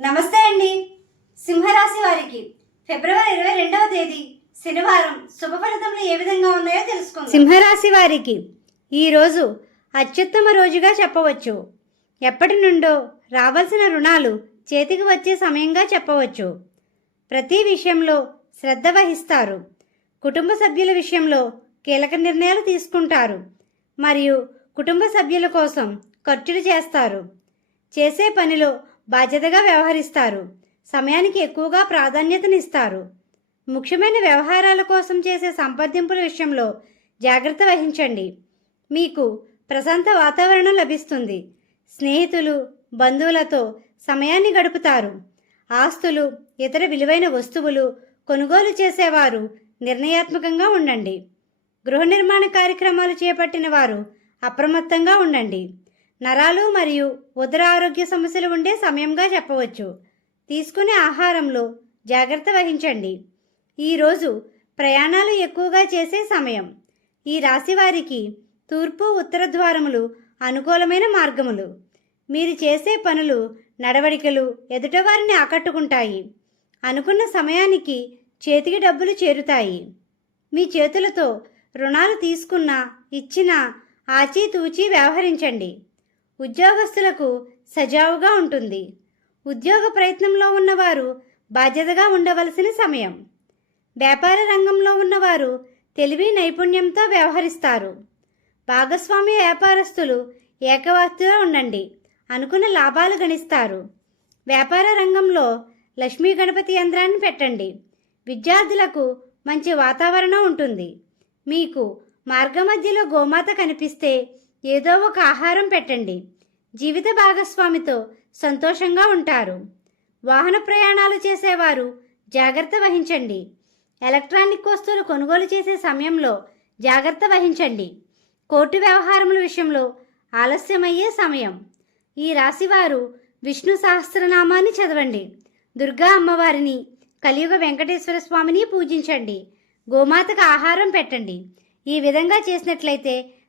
నమస్తే అండి. సింహరాశి వారికి ఫిబ్రవరి ఇరవై రెండవ తేదీ శనివారం శుభ ఫలితములు ఏ విధంగా ఉన్నాయో తెలుసుకుందాం. సింహరాశి వారికి ఈరోజు అత్యుత్తమ రోజుగా చెప్పవచ్చు. ఎప్పటి నుండో రావాల్సిన రుణాలు చేతికి వచ్చే సమయంగా చెప్పవచ్చు. ప్రతి విషయంలో శ్రద్ధ వహిస్తారు. కుటుంబ సభ్యుల విషయంలో కీలక నిర్ణయాలు తీసుకుంటారు. మరియు కుటుంబ సభ్యుల కోసం ఖర్చులు చేస్తారు. చేసే పనిలో బాధ్యతగా వ్యవహరిస్తారు. సమయానికి ఎక్కువగా ప్రాధాన్యతనిస్తారు. ముఖ్యమైన వ్యవహారాల కోసం చేసే సంప్రదింపుల విషయంలో జాగ్రత్త వహించండి. మీకు ప్రశాంత వాతావరణం లభిస్తుంది. స్నేహితులు బంధువులతో సమయాన్ని గడుపుతారు. ఆస్తులు ఇతర విలువైన వస్తువులు కొనుగోలు చేసేవారు నిర్ణయాత్మకంగా ఉండండి. గృహ నిర్మాణ కార్యక్రమాలు చేపట్టిన వారు అప్రమత్తంగా ఉండండి. నరాలు మరియు ఉదర ఆరోగ్య సమస్యలు ఉండే సమయంగా చెప్పవచ్చు. తీసుకునే ఆహారంలో జాగ్రత్త వహించండి. ఈరోజు ప్రయాణాలు ఎక్కువగా చేసే సమయం. ఈ రాశి వారికి తూర్పు ఉత్తర ద్వారములు అనుకూలమైన మార్గములు. మీరు చేసే పనులు నడవడికలు ఎదుటవారిని ఆకట్టుకుంటాయి. అనుకున్న సమయానికి చేతికి డబ్బులు చేరుతాయి. మీ చేతులతో రుణాలు తీసుకున్నా ఇచ్చినా ఆచితూచి వ్యవహరించండి. ఉద్యోగస్తులకు సజావుగా ఉంటుంది. ఉద్యోగ ప్రయత్నంలో ఉన్నవారు బాధ్యతగా ఉండవలసిన సమయం. వ్యాపార రంగంలో ఉన్నవారు తెలివి నైపుణ్యంతో వ్యవహరిస్తారు. భాగస్వామ్య వ్యాపారస్తులు ఏకవాస్తుగా ఉండండి అనుకున్న లాభాలు గణిస్తారు. వ్యాపార రంగంలో లక్ష్మీ గణపతి యంత్రాన్ని పెట్టండి. విద్యార్థులకు మంచి వాతావరణం ఉంటుంది. మీకు మార్గమధ్యలో గోమాత కనిపిస్తే ఏదో ఒక ఆహారం పెట్టండి. జీవిత భాగస్వామితో సంతోషంగా ఉంటారు. వాహన ప్రయాణాలు చేసేవారు జాగ్రత్త వహించండి. ఎలక్ట్రానిక్ వస్తువులు కొనుగోలు చేసే సమయంలో జాగ్రత్త వహించండి. కోర్టు వ్యవహారముల విషయంలో ఆలస్యమయ్యే సమయం. ఈ రాశివారు విష్ణు సహస్రనామాన్ని చదవండి. దుర్గా అమ్మవారిని కలియుగ వెంకటేశ్వర స్వామిని పూజించండి. గోమాతకు ఆహారం పెట్టండి. ఈ విధంగా చేసినట్లయితే